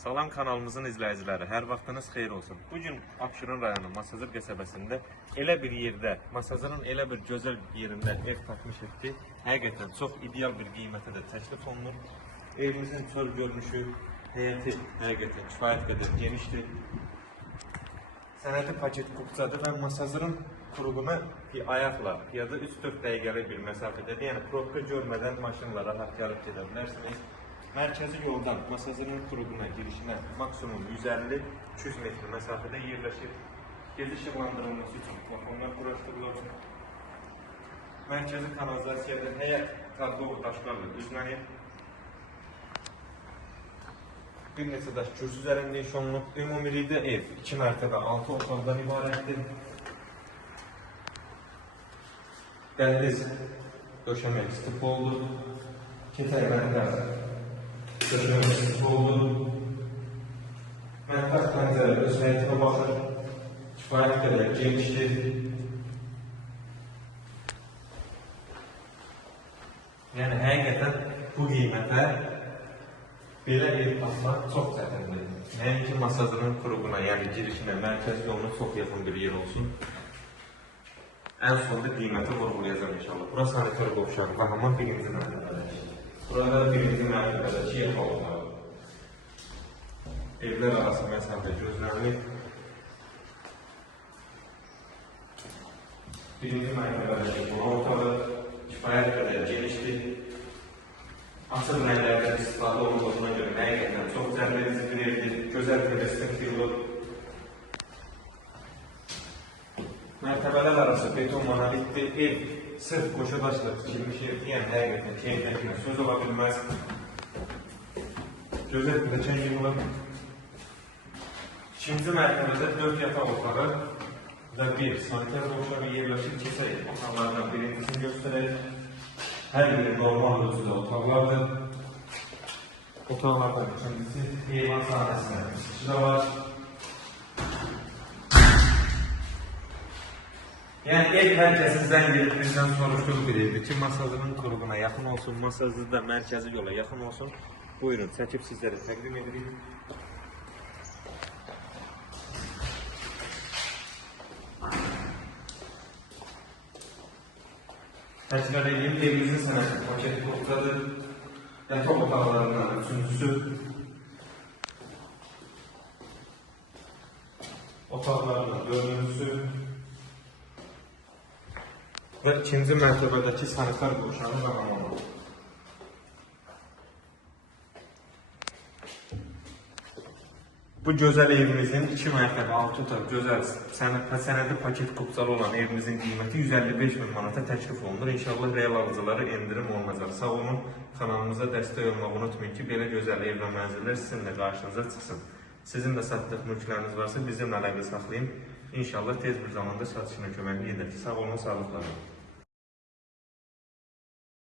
Salam kanalımızın izləyiciləri, hər vaxtınız xeyir olsun. Bugün Abşeron rayonu Masazır qəsəbəsində elə bir yerdə, Masazırın elə bir gözəl yerində ev tapmışıq ki, həqiqətən çox ideal bir qiymətə də təklif olunur. Evimizin çöl görünüşü, həyəti həqiqətən kifayət qədər genişdir. Sənədi paket kupçadır və Masazırın kurğuna ayaqla ya da 3-4 dəqiqəlik bir məsafədədir. Yəni probka görmədən maşınla rahat gəlib gedə bilərsiniz. Mərkəzi yoldan Masazırın kurğuna girişinə maksimum 150-200 metr məsafədə yerləşir. Gezi işıqlandırılması üçün plafonlar quraşdırılır. Mərkəzi kanalizasiyada həyət kadlov daşlarla düzlənir. Bir neçə daş kürsü üzərində iş olunub. Ümumilikdə ev 2 mərtəbə 6 otaqdan ibarətdir. Dəhliz döşəmək stif oldu. Ketər mərkəz döşəmək stif oldu. Mətbəx pəncərə öz həyətinə baxır. Kifayət qədər genişdir. Yəni həqiqətən bu qiymətə belə ev tapmaq çox çətindir. Nəinki Masazırın kurğuna, yəni girişinə, mərkəzi yoluna çox yaxın bir yer olsun. Ən sonunda qiyməti vurğulayacaq inşallah. Bura sanitar qovşağı və hamam birinci mərtəbədədir. Burada birinci mərtəbədəki ev otağı. Evlər arası məsafə gözlənilir. Birinci mərtəbədəki bu otağı kifayət qədər genişdir. Açıq rənglərdən istifadə olunduğuna görə həqiqətən çox cəlbedici bir evdir. Gözəl tələssin yolu. Mərtəbələr arası beton monolitli ev sırf qoşa daşla tikilmiş ev deyən həqiqətən keyfləkinə söz ola bilməz. Gözəl pilləkən yığılıb. İkinci mərtəbədə 4 yataq otağı və bir sanitar qovşağı yerləşir. Keçək otaqlardan birincisini göstərək. Hər biri normal ölçüdə otaqlardır. Otaqlardan ikincisi heyvan sahəsində içi də var. Yəni ev hər kəsin zəng edib bizdən soruşduğu bir evdir ki, Masazırın kurğuna yaxın olsun, Masazırda mərkəzi yola yaxın olsun. Buyurun, çəkib sizlərə təqdim edirik. Təkrar edeyim, evimizin sənədi paket kupçadır. Yataq otaqlarından üçüncüsü. Otaqlarından dördüncüsü. Və ikinci mərtəbədəki sanitar qovşağı və hamamı. Bu gözəl evimizin 2 mərtəbə 6 otaq gözəl sənədi paket kupçalı olan evimizin qiyməti 155.000 manata təklif olunur. İnşallah real alıcılara endirim olmayacaq. Sağ olun, kanalımıza dəstək olmağı unutmayın ki, belə gözəl ev və mənzillər sizinlə qarşınıza çıxsın. Sizin də satdıq mülkləriniz varsa bizimlə əlaqə saxlayın. İnşallah tez bir zamanda satışına köməklik edək. Sağ olun, sağlıqla qalın.